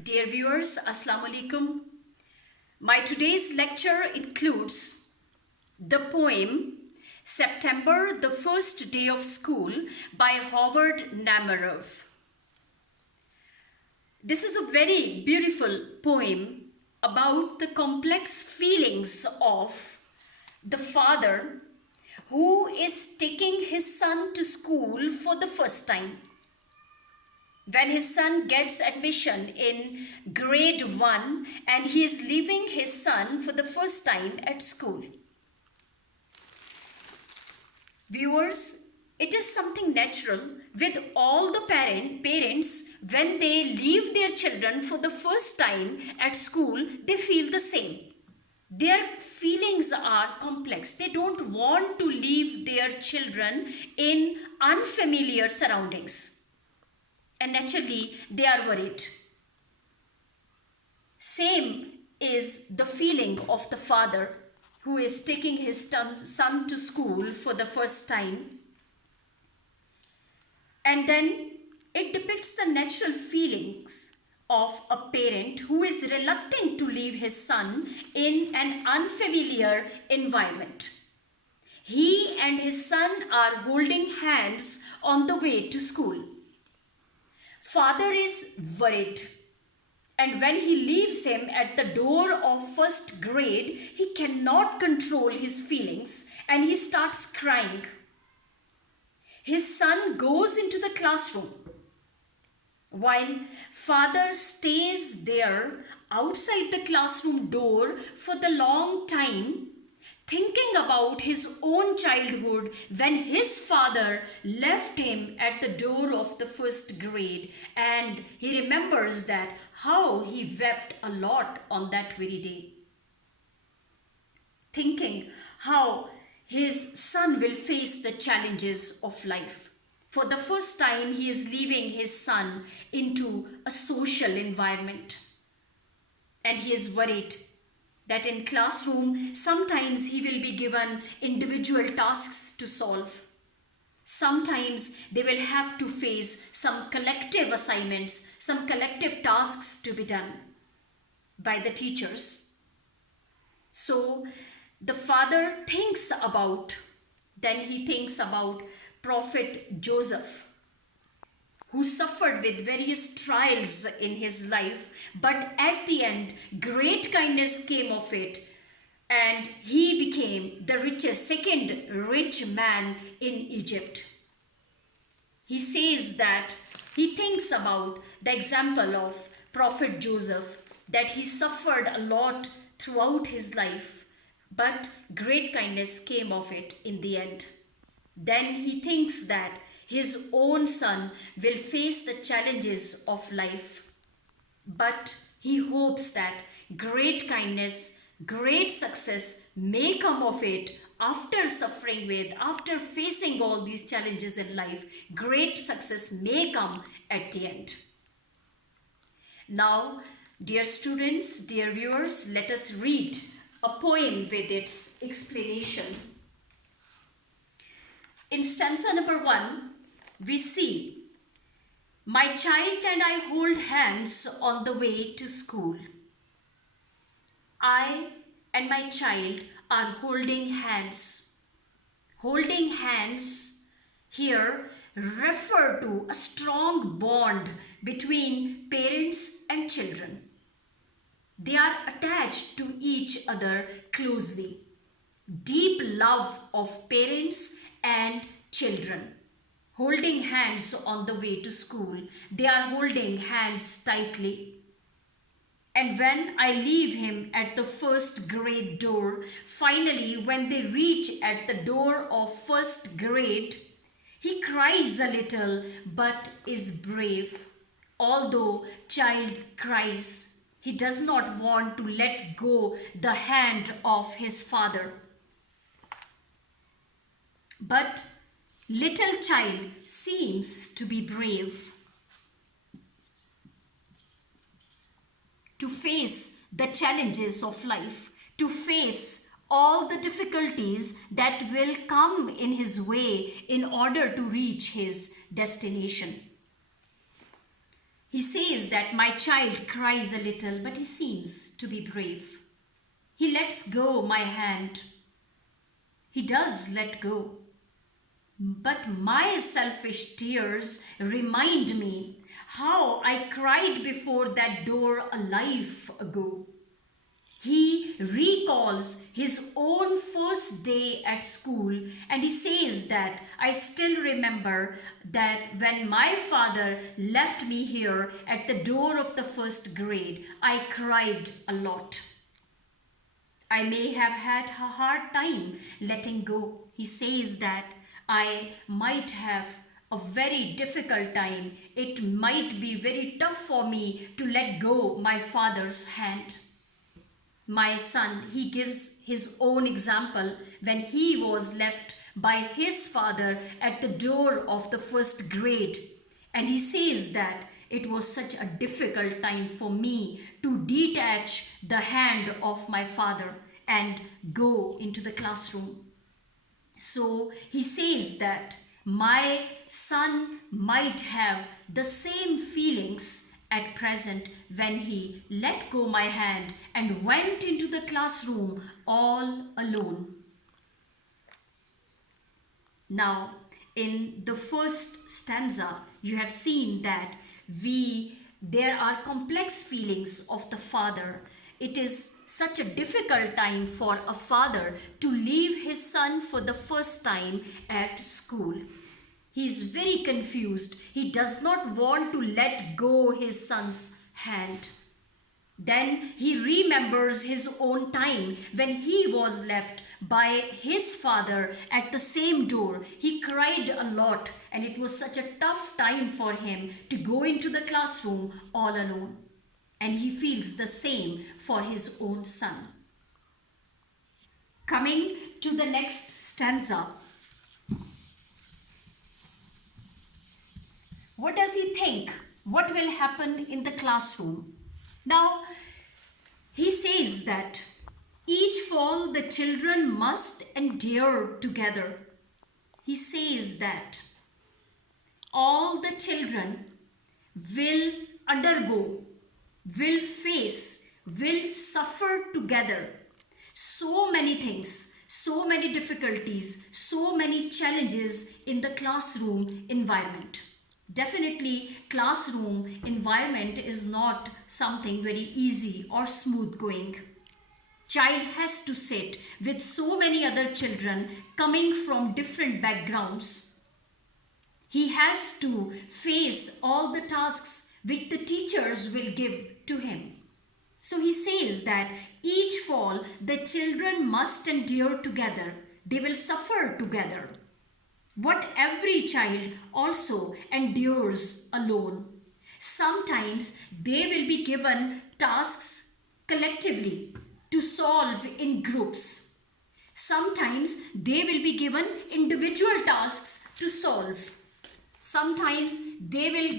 Dear viewers, Assalamu alaikum. My today's lecture includes the poem September, the First Day of School by Howard Nemerov. This is a very beautiful poem about the complex feelings of the father who is taking his son to school for the first time. When his son gets admission in grade 1 and he is leaving his son for the first time at school. Viewers, it is something natural with all the parents when they leave their children for the first time at school, they feel the same. Their feelings are complex. They don't want to leave their children in unfamiliar surroundings. And naturally, they are worried. Same is the feeling of the father who is taking his son to school for the first time. And then it depicts the natural feelings of a parent who is reluctant to leave his son in an unfamiliar environment. He and his son are holding hands on the way to school. Father is worried, and when he leaves him at the door of first grade, he cannot control his feelings and he starts crying. His son goes into the classroom while father stays there outside the classroom door for the long time, thinking about his own childhood when his father left him at the door of the first grade, and he remembers that how he wept a lot on that very day. Thinking how his son will face the challenges of life. For the first time, he is leaving his son into a social environment. And he is worried that in classroom, sometimes he will be given individual tasks to solve. Sometimes they will have to face some collective assignments, some collective tasks to be done by the teachers. So the father thinks about Prophet Joseph, who suffered with various trials in his life, but at the end, great kindness came of it, and he became the second rich man in Egypt. He says that he thinks about the example of Prophet Joseph, that he suffered a lot throughout his life, but great kindness came of it in the end. Then he thinks that his own son will face the challenges of life, but he hopes that great kindness, great success may come of it after after facing all these challenges in life. Great success may come at the end. Now, dear students, dear viewers, let us read a poem with its explanation. In stanza number 1, we see, "My child and I hold hands on the way to school." I and my child are holding hands. Holding hands here refer to a strong bond between parents and children. They are attached to each other closely. Deep love of parents and children. Holding hands on the way to school. They are holding hands tightly. And when I leave him at the first grade door, finally when they reach at the door of first grade, he cries a little but is brave. Although child cries, he does not want to let go the hand of his father. But little child seems to be brave to face the challenges of life, to face all the difficulties that will come in his way in order to reach his destination. He says that my child cries a little, but he seems to be brave. He lets go my hand. He does let go. But my selfish tears remind me how I cried before that door a life ago. He recalls his own first day at school and he says that I still remember that when my father left me here at the door of the first grade, I cried a lot. I may have had a hard time letting go. He says that I might have a very difficult time. It might be very tough for me to let go my father's hand. My son, he gives his own example when he was left by his father at the door of the first grade. And he says that it was such a difficult time for me to detach the hand of my father and go into the classroom. So he says that my son might have the same feelings at present when he let go my hand and went into the classroom all alone. Now, in the first stanza, you have seen that there are complex feelings of the father. It is such a difficult time for a father to leave his son for the first time at school. He is very confused. He does not want to let go his son's hand. Then he remembers his own time when he was left by his father at the same door. He cried a lot and it was such a tough time for him to go into the classroom all alone. And he feels the same for his own son. Coming to the next stanza. What does he think? What will happen in the classroom? Now, he says that each fall the children must endure together. He says that all the children will undergo, will face, will suffer together so many things, so many difficulties, so many challenges in the classroom environment. Definitely, classroom environment is not something very easy or smooth going. Child has to sit with so many other children coming from different backgrounds. He has to face all the tasks which the teachers will give to him. So he says that each fall the children must endure together. They will suffer together. What every child also endures alone. Sometimes they will be given tasks collectively to solve in groups. Sometimes they will be given individual tasks to solve. Sometimes they will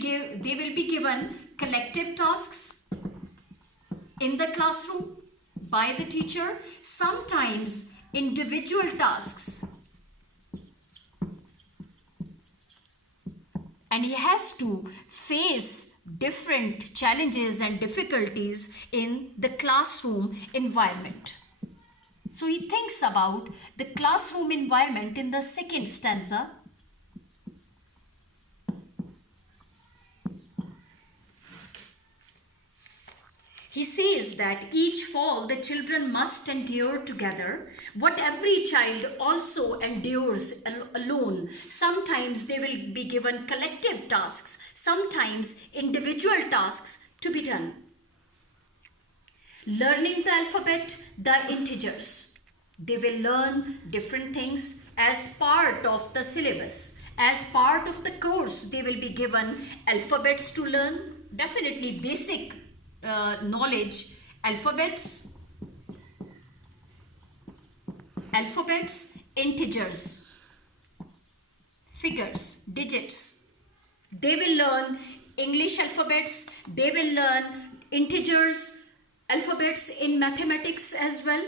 be given collective tasks in the classroom by the teacher. Sometimes individual tasks. And he has to face different challenges and difficulties in the classroom environment. So he thinks about the classroom environment in the second stanza. He says that each fall the children must endure together, what every child also endures alone. Sometimes they will be given collective tasks, sometimes individual tasks to be done. Learning the alphabet, the integers. They will learn different things as part of the syllabus. As part of the course, they will be given alphabets to learn, definitely basic knowledge, alphabets, integers, figures, digits. They will learn English alphabets, they will learn integers, alphabets in mathematics as well.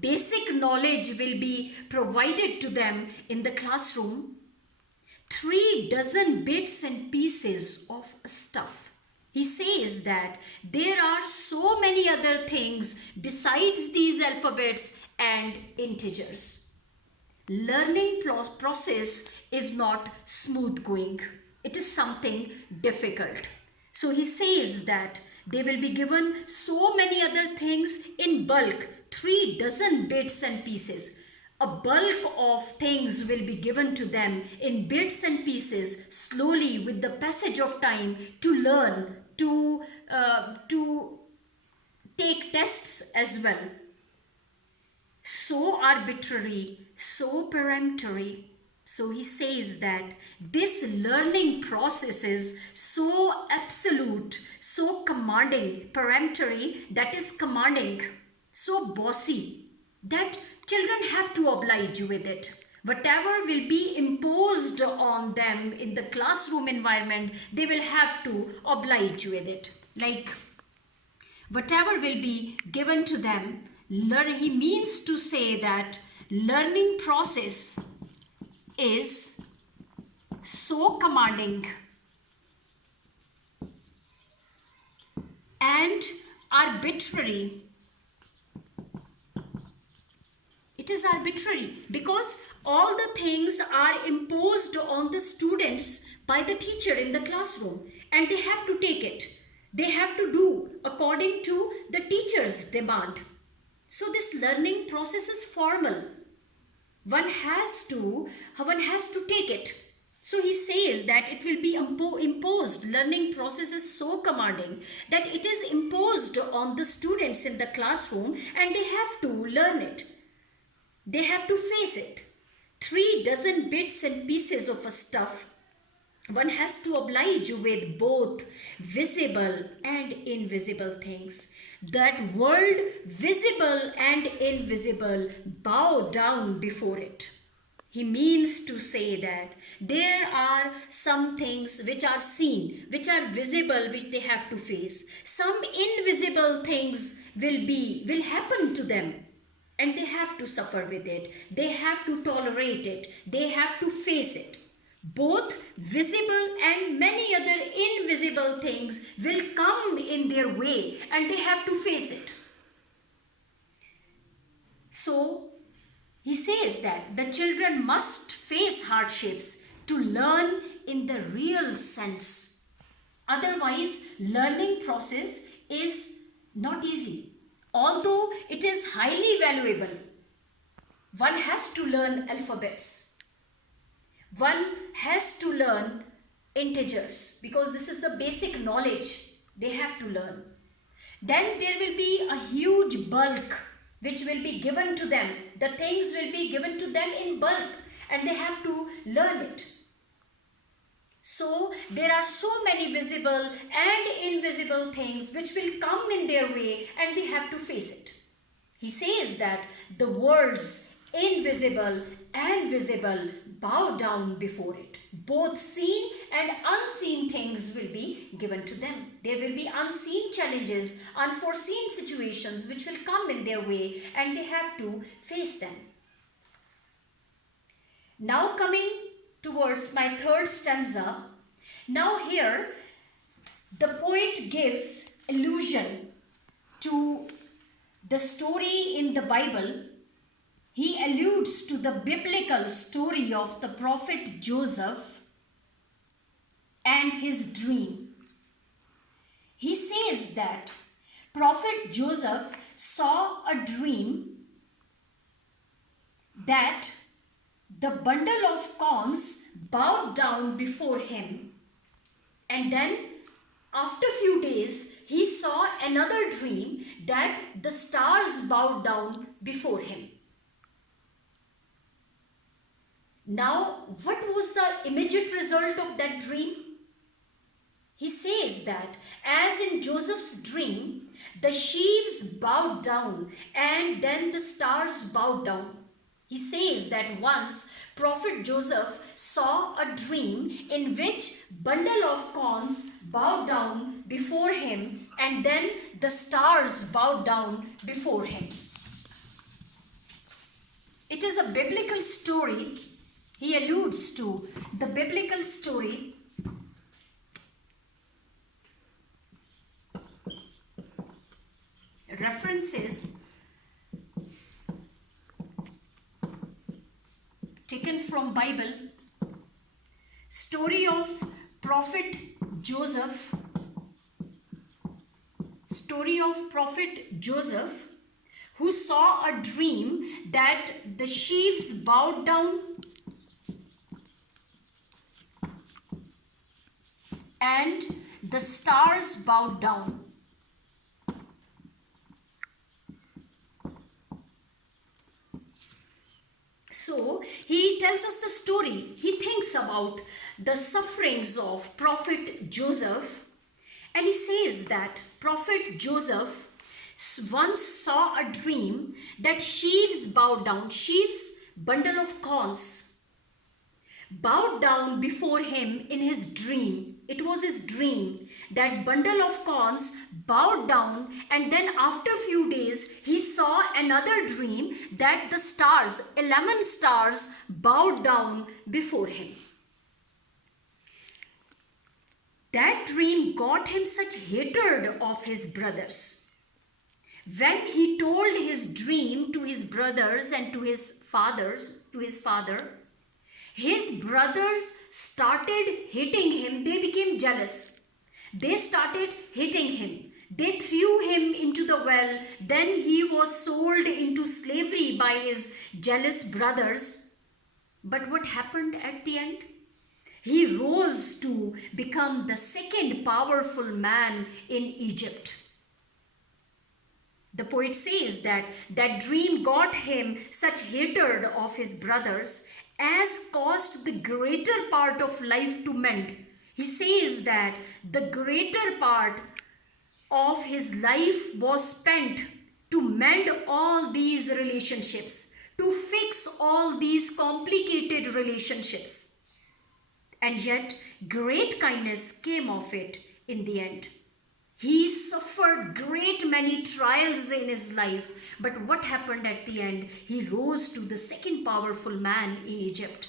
Basic knowledge will be provided to them in the classroom. 3 dozen bits and pieces of stuff. He says that there are so many other things besides these alphabets and integers. Learning process is not smooth going. It is something difficult. So he says that they will be given so many other things in bulk, 3 dozen bits and pieces. A bulk of things will be given to them in bits and pieces slowly with the passage of time to learn, to take tests as well. So arbitrary, so peremptory. So he says that this learning process is so absolute, so commanding, peremptory, that is commanding, so bossy, that children have to oblige with it. Whatever will be imposed on them in the classroom environment, they will have to oblige with it. Like whatever will be given to them, he means to say that learning process is so commanding and arbitrary. It is arbitrary because all the things are imposed on the students by the teacher in the classroom, and they have to take it. They have to do according to the teacher's demand. So this learning process is formal. One has to take it. So he says that it will be imposed. Learning process is so commanding that it is imposed on the students in the classroom, and they have to learn it. They have to face it. 3 dozen bits and pieces of a stuff. One has to oblige with both visible and invisible things. That world, visible and invisible, bow down before it. He means to say that there are some things which are seen, which are visible, which they have to face. Some invisible things will happen to them, and they have to suffer with it. They have to tolerate it. They have to face it. Both visible and many other invisible things will come in their way, and they have to face it. So he says that the children must face hardships to learn in the real sense. Otherwise, learning process is not easy. Although it is highly valuable, one has to learn alphabets. One has to learn integers because this is the basic knowledge they have to learn. Then there will be a huge bulk which will be given to them. The things will be given to them in bulk, and they have to learn it. So there are so many visible and invisible things which will come in their way, and they have to face it. He says that the world's invisible and visible bow down before it. Both seen and unseen things will be given to them. There will be unseen challenges, unforeseen situations which will come in their way, and they have to face them. Now coming towards my third stanza. Now here the poet gives allusion to the story in the Bible. He alludes to the biblical story of the prophet Joseph and his dream. He says that prophet Joseph saw a dream that the bundle of corns bowed down before him, and then after a few days he saw another dream that the stars bowed down before him. Now, what was the immediate result of that dream? He says that as in Joseph's dream, the sheaves bowed down and then the stars bowed down. He says that once prophet Joseph saw a dream in which bundle of corns bowed down before him, and then the stars bowed down before him. It is a biblical story. He alludes to the biblical story references taken from Bible. Story of Prophet Joseph. Story of Prophet Joseph, who saw a dream that the sheaves bowed down and the stars bowed down. So he tells us the story. He thinks about the sufferings of Prophet Joseph, and he says that Prophet Joseph once saw a dream that sheaves bowed down, sheaves, bundle of corns, bowed down before him in his dream. It was his dream that bundle of corns bowed down, and then after a few days he saw another dream that the stars, 11 stars, bowed down before him. That dream got him such hatred of his brothers. When he told his dream to his brothers and to his father, his brothers started hating him. They became jealous. They started hating him. They threw him into the well. Then he was sold into slavery by his jealous brothers. But what happened at the end? He rose to become the second powerful man in Egypt. The poet says that that dream got him such hatred of his brothers as caused the greater part of life to mend. He says that the greater part of his life was spent to mend all these relationships, to fix all these complicated relationships. And yet, great kindness came of it in the end. He suffered great many trials in his life, but what happened at the end? He rose to the second powerful man in Egypt.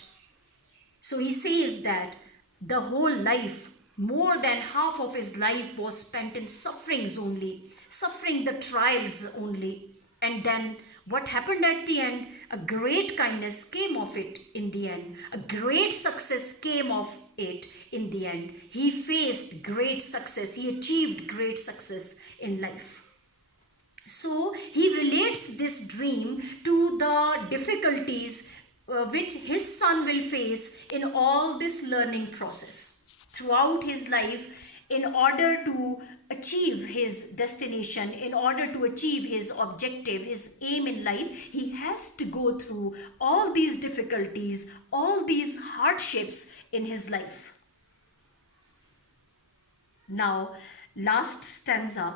So he says that the whole life, more than half of his life was spent in sufferings only, suffering the trials only. And then what happened at the end? A great kindness came of it in the end. A great success came of it in the end. He faced great success. He achieved great success in life. So he relates this dream to the difficulties which his son will face in all this learning process throughout his life, in order to achieve his destination, in order to achieve his objective, his aim in life. He has to go through all these difficulties, all these hardships in his life. Now, last stanza.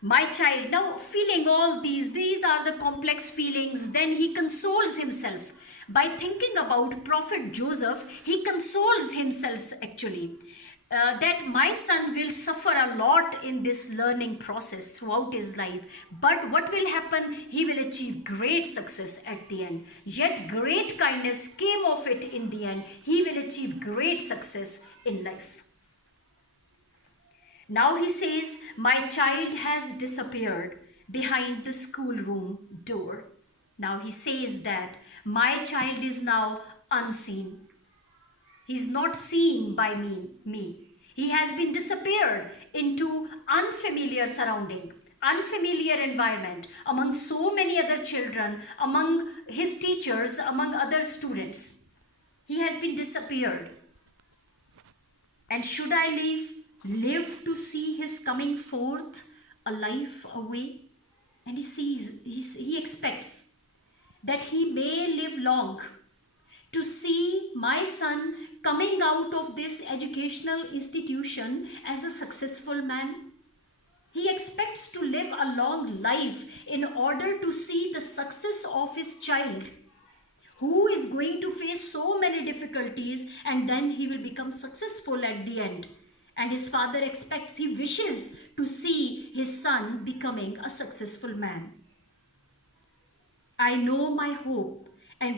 My child, now feeling all these are the complex feelings, then he consoles himself. By thinking about Prophet Joseph, he consoles himself actually. That my son will suffer a lot in this learning process throughout his life. But what will happen? He will achieve great success at the end. Yet great kindness came of it in the end. He will achieve great success in life. Now he says, my child has disappeared behind the schoolroom door. Now he says that my child is now unseen. He's not seen by me. He has been disappeared into unfamiliar surrounding, unfamiliar environment, among so many other children, among his teachers, among other students. He has been disappeared. And should I live to see his coming forth a life away? And he expects that he may live long to see my son coming out of this educational institution as a successful man. He expects to live a long life in order to see the success of his child, who is going to face so many difficulties, and then he will become successful at the end. And his father expects, he wishes to see his son becoming a successful man. I know my hope,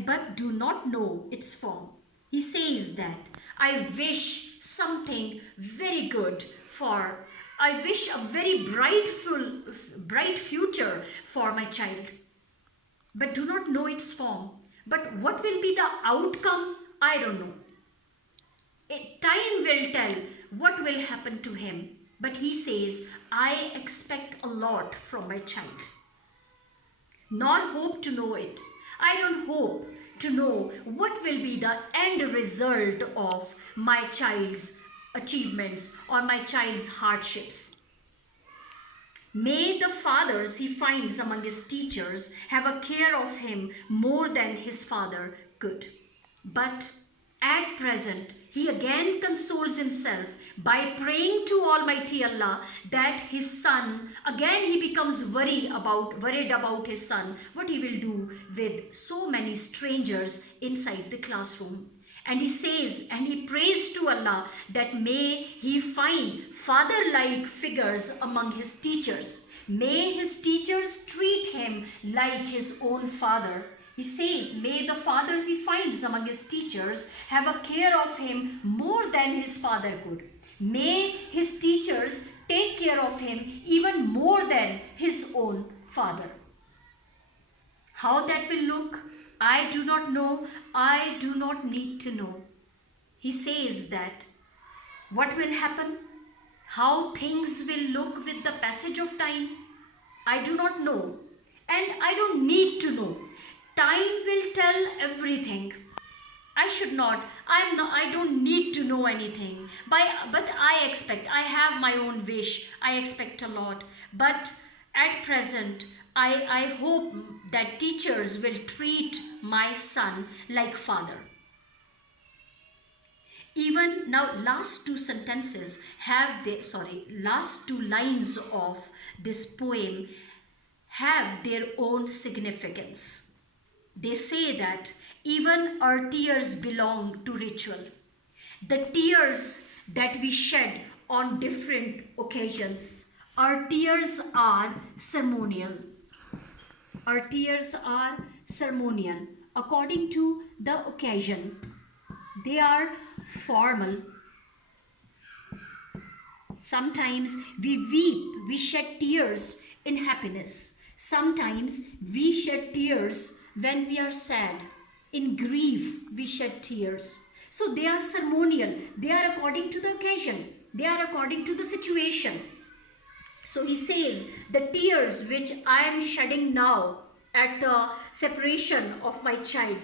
but do not know its form. He says that I wish something very good for I wish a very bright future for my child, but do not know its form. But what will be the outcome? I don't know. Time will tell what will happen to him. But he says, I expect a lot from my child, nor hope to know it. I don't hope to know what will be the end result of my child's achievements or my child's hardships. May the fathers he finds among his teachers have a care of him more than his father could. But at present, he again consoles himself by praying to Almighty Allah that his son, again he becomes worried about his son, what he will do with so many strangers inside the classroom. And he says, and he prays to Allah that may he find father-like figures among his teachers. May his teachers treat him like his own father. He says, may the fathers he finds among his teachers have a care of him more than his father could. May his teachers take care of him even more than his own father. How that will look, I do not know. I do not need to know. He says that what will happen, how things will look with the passage of time, I do not know, and I don't need to know. Time will tell everything. I don't need to know anything. But I expect, I have my own wish. I expect a lot. But at present, I hope that teachers will treat my son like father. Even now, last two lines of this poem have their own significance. They say that even our tears belong to ritual. The tears that we shed on different occasions, our tears are ceremonial. Our tears are ceremonial according to the occasion. They are formal. Sometimes we weep, we shed tears in happiness. Sometimes we shed tears when we are sad. In grief, we shed tears. So they are ceremonial. They are according to the occasion. They are according to the situation. So he says, the tears which I am shedding now at the separation of my child,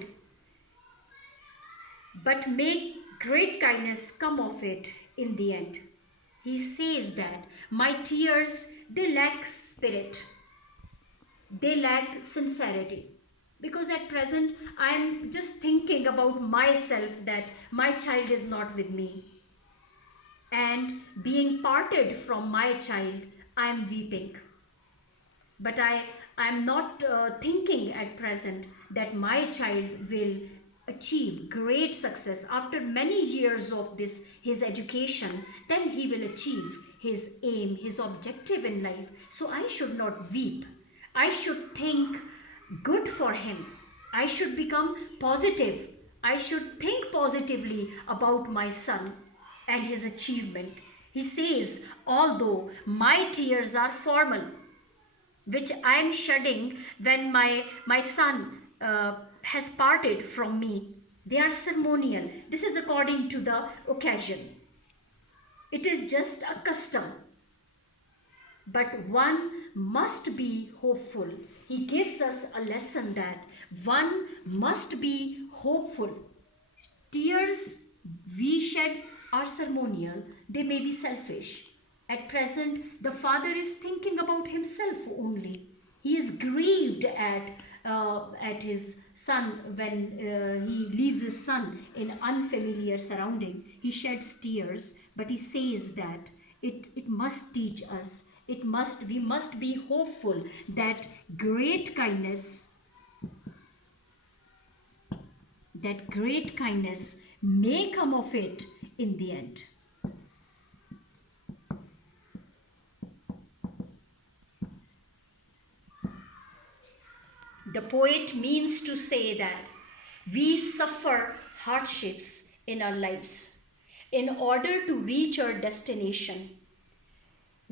but may great kindness come of it in the end. He says that my tears, they lack spirit. They lack sincerity. Because at present, I am just thinking about myself that my child is not with me. And being parted from my child, I am weeping. But I am not thinking at present that my child will achieve great success after many years of his education. Then he will achieve his aim, his objective in life. So I should not weep. I should think good for him. I should become positive. I should think positively about my son and his achievement. He says, although my tears are formal, which I am shedding when my son has parted from me, they are ceremonial. This is according to the occasion. It is just a custom. But one must be hopeful. He gives us a lesson that one must be hopeful. Tears we shed are ceremonial. They may be selfish. At present, the father is thinking about himself only. He is grieved at his son when he leaves his son in unfamiliar surrounding. He sheds tears, but he says that it must teach us. We must be hopeful that great kindness may come of it in the end. The poet means to say that we suffer hardships in our lives in order to reach our destination.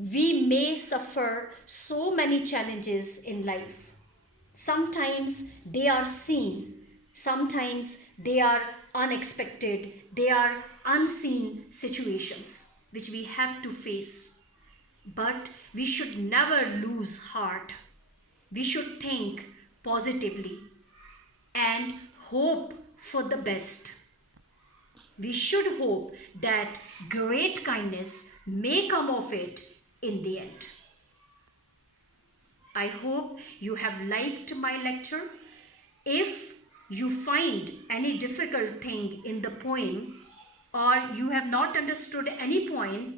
We may suffer so many challenges in life. Sometimes they are seen, sometimes they are unexpected, they are unseen situations which we have to face. But we should never lose heart. We should think positively and hope for the best. We should hope that great kindness may come of it in the end. I hope you have liked my lecture. If you find any difficult thing in the poem or you have not understood any point,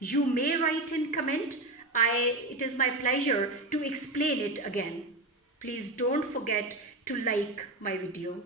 you may write in comment. It is my pleasure to explain it again. Please don't forget to like my video.